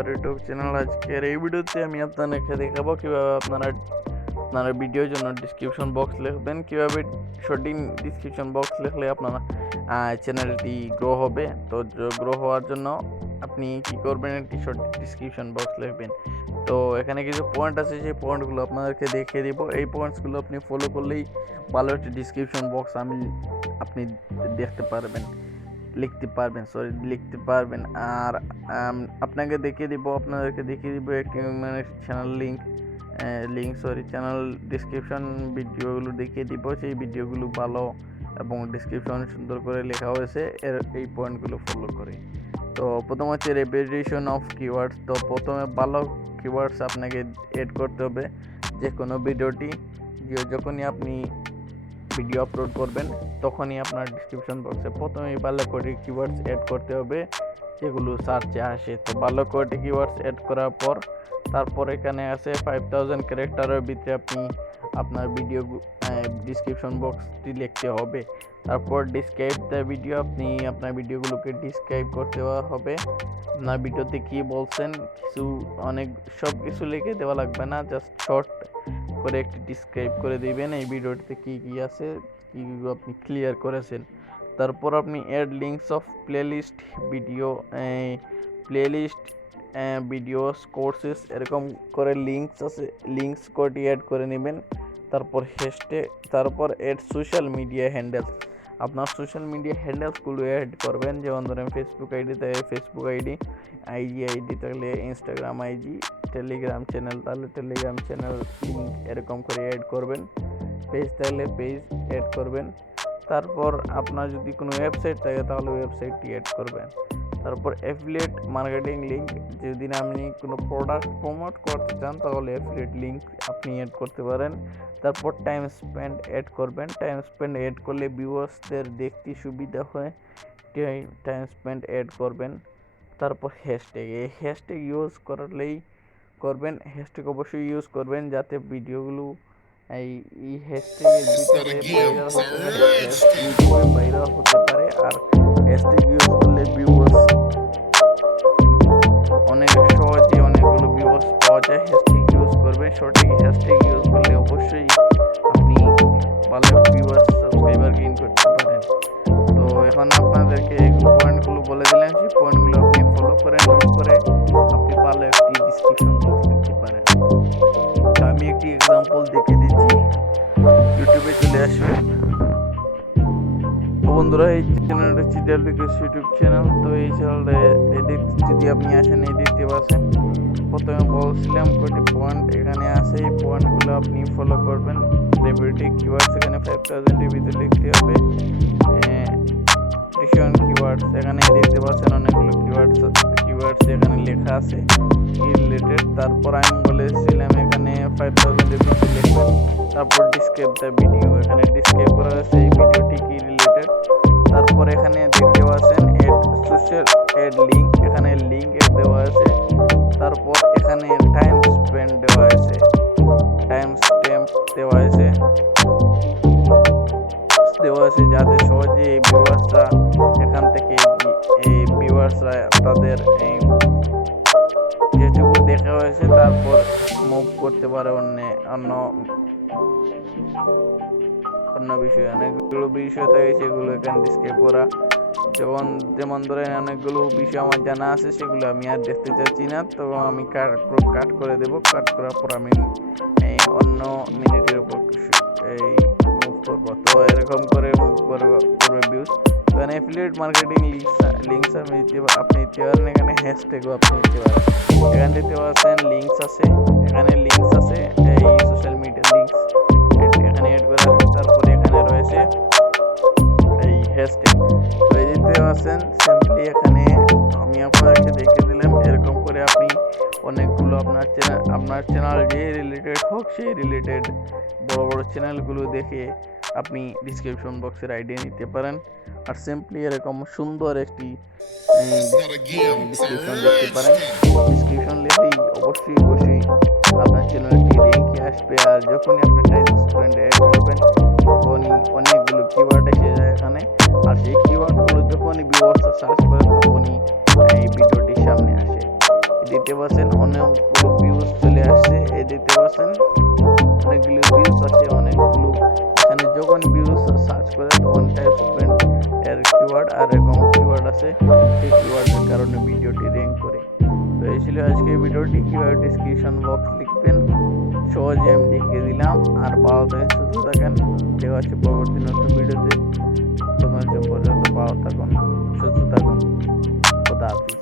YouTube channel. আজকের এই ভিডিওতে আমি আপনাদেরকে দেখাবো কিভাবে আপনারা ভিডিওর জন্য ডিসক্রিপশন বক্স লিখবেন, কিভাবে সঠিক ডিসক্রিপশন বক্স লিখলে আপনার চ্যানেলটি গ্রো হবে। তো গ্রো হওয়ার জন্য আপনি কি করবেন, একটি সঠিক ডিসক্রিপশন বক্স লিখবেন। তো এখানে কিছু পয়েন্ট আছে, সেই পয়েন্টগুলো আপনাদেরকে দেখিয়ে দিব। এই পয়েন্টসগুলো আপনি ফলো করলেই ভালো একটি ডিসক্রিপশন বক্স আপনি লিখতে পারবেন। আর আপনাদেরকে দেখিয়ে দিব একটি চ্যানেল ডিসক্রিপশন ভিডিওগুলো দেখিয়ে দিব। সেই ভিডিওগুলো ভালো এবং ডিসক্রিপশন সুন্দর করে লেখা হয়েছে এই পয়েন্টগুলো ফলো করে। তো প্রথম হচ্ছে রেপিটেশন অফ কিওয়ার্ডস। তো প্রথমে ভালো কিওয়ার্ডস আপনাকে এড করতে হবে যে কোনো যখনই আপনি ভিডিও আপলোড করবেন তখনই আপনার ডিসক্রিপশন বক্সে প্রথমেই ভালো করে কিওয়ার্ডস অ্যাড করতে হবে যেগুলো সার্চে আসে। তো ভালো করে কিওয়ার্ডস অ্যাড করার পর তারপর এখানে আছে 5000 ক্যারেক্টারের ভিতরে আপনি আপনার ডিসক্রিপশন বক্সটি লিখতে হবে। তারপর ডিসক্রাইব দ্য ভিডিও, আপনি আপনার ভিডিওগুলোকে ডিসক্রাইব করতে হবে। আপনার ভিডিওতে কি বলছেন সব কিছু লিখে দেওয়া লাগবে না, জাস্ট শর্ট করে একটি ডিসক্রাইব করে দিবেন এই ভিডিওটিতে কি আছে, কি আপনি ক্লিয়ার করেছেন। তারপর আপনি add links of videos courses এরকম করে লিঙ্কস কোডটি অ্যাড করে নেবেন। তারপর অ্যাড সোশ্যাল মিডিয়া হ্যান্ডেলস, আপনার সোশ্যাল মিডিয়া হ্যান্ডেলসগুলো অ্যাড করবেন। যেমন ধরেন ফেসবুক আইডি তাহলে ফেসবুক আইডি, আইডি থাকলে ইনস্টাগ্রাম আইডি, টেলিগ্রাম চ্যানেল তাহলে টেলিগ্রাম চ্যানেল লিঙ্ক এরকম করে অ্যাড করবেন। পেজ থাকলে পেজ অ্যাড করবেন। তারপর আপনার যদি কোনো ওয়েবসাইট থাকে তাহলে ওয়েবসাইটটি অ্যাড করবেন। তারপর অ্যাফিলিয়েট মার্কেটিং লিঙ্ক, যদি আপনি কোনো প্রোডাক্ট প্রমোট করতে চান তাহলে অ্যাফিলিয়েট লিঙ্ক আপনি অ্যাড করতে পারেন। তারপর টাইম স্পেন্ড অ্যাড করবেন। টাইম স্পেন্ড অ্যাড করলে ভিউয়ার্সদের দেখতে সুবিধা হয়, টাইম স্পেন্ড অ্যাড করবেন। তারপর হ্যাশট্যাগ, এই হ্যাশট্যাগ ইউজ করবেন। হ্যাশট্যাগ অবশ্যই ইউজ করবেন যাতে ভিডিওগুলো এই হ্যাশট্যাগের ভিতরে ভাইরাল হতে পারে। আর হ্যাশট্যাগ ইউজ করলে অনেকগুলো ভিউয়ার্স পাওয়া যায়। হ্যাশট্যাগ ইউজ করবেন, সঠিক হ্যাশট্যাগ ইউজ করলে অবশ্যই আপনি ভালো ভিউয়ার্স সাবস্ক্রাইবার গেইন করতে পারেন। তো এখন আপনাদেরকে এই পয়েন্টগুলো বলে দিলাম, সেই পয়েন্টগুলো আপনি ফলো করে নোট করে আপনি ভালো একটি ডিসক্রিপশন বক্স লিখতে পারেন। তো আমি একটি এক্সাম্পল দেখে দিচ্ছি, ইউটিউবে চলে আসবে। তো বন্ধুরা, এই চ্যানেলটা হচ্ছে ইউটিউব চ্যানেল। তো এই চ্যানেলটা যদি আপনি আসেন এই দেখতে পাচ্ছেন, প্রথমে বলছিলাম কয়টি পয়েন্ট এখানে আছে, এই পয়েন্টগুলো আপনি ফলো করবেন। রেপিটেটিভ কিওয়ার্ডস এখানে 5000 এর ভিতরে লিখতে হবে। কিওয়ার্ডস এখানে দেখতে পাচ্ছেন অনেকগুলো কিওয়ার্ডস এখানে লেখা আছে কি রিলেটেড। তারপর আমি বলেছিলাম এখানে 5000 এর ভিতরে লিখবেন। তারপর ডিসক্রাইব দ্য ভিডিও, এখানে ডিসক্রাইব করা হয়েছে এই ভিডিওটি কি রিলেটেড। তারপর এখানে দেখতে পাচ্ছেন অ্যাড লিঙ্ক, এখানে লিঙ্ক দেওয়া আছে। তারপর এখানে টাইম স্পেন্ড দেওয়া আছে, টাইম স্ট্যাম্প দেওয়া আছে যাতে সহজে এই ভিউয়ার্সরা এখান থেকে তাদের যেটুকু দেখা হয়েছে তারপর মুভ করতে পারে অন্য বিষয়ে। অনেকগুলো বিষয় থাকে সেগুলো এখানে ডিসক্রাইব করা। যেমন ধরেন অনেকগুলো বিষয় আমার জানা আছে, সেগুলো আমি আর দেখতে চাচ্ছি না, তো আমি কাট করে দেব। কাট করার পর আমি অন্য মিনিটের উপর মুভ করবো। তো এরকম করে মুভ করবে ভিউজ। এখানে অ্যাফিলিয়েট মার্কেটিং লিঙ্কস আপনি দিতে পারেন। এখানে হ্যাশট্যাগও আপনি দিতে পারেন। এখানে দিতে পারছেন লিঙ্কস আছে, এখানে লিঙ্কস আছে এই সোশ্যাল মিডিয়া লিঙ্কস এখানে অ্যাড করা আছে। তারপরে এখানে রয়েছে এই হ্যাশট্যাগ, তো এই দিতে পারছেন সিম্পলি। এখানে আমি আপনাদেরকে দেখে দিলাম, এরকম করে আপনি অনেকগুলো আপনার চ্যানেল যে রিলেটেড হোক সেই রিলেটেড বড় চ্যানেলগুলো দেখে আপনি ডিসক্রিপশন বক্সের আইডিয়া নিতে পারেন। আর সিম্পলি এরকম সুন্দর একটি ডিসক্রিপশন লিখতে পারেন। ডিসক্রিপশন লিখলেই অবশ্যই আপনার চ্যানেলটি র্যাঙ্কে আসবে। আর যখনই আপনি টাইম স্পেন্ড অ্যাড করবেন তখনই অনেকগুলো কিওয়ার্ড এসে যায় এখানে। আর সেই কিওয়ার্ডগুলো যখনই ভিউয়ার্স সার্চ করে তখনই এই ভিডিওটির সামনে আসে। দেখতে পাচ্ছেন অনেকগুলো ভিউজ চলে আসছে, এই দেখতে পাচ্ছেন অনেকগুলো ভিউজ আছে, অনেকগুলো এখানে যখন ভিউজ সার্চ করে তখন স্টুডেন্ট এর কিওয়ার্ড আর এরকম কিওয়ার্ড আছে, সেই কিওয়ার্ডের কারণে ভিডিওটি র্যাঙ্ক করে। তো এই ছিল আজকে ভিডিওটি, কিভাবে ডেসক্রিপশন বক্স লিখবেন সহজে আমি দেখিয়ে দিলাম। আর ভালো থাকেন, সুস্থ থাকেন, দেখা হচ্ছে পরবর্তী নতুন ভিডিওতে। তোমার পর্যন্ত ভালো থাকুন, সুস্থ থাকুন, খোদা হাফিজ।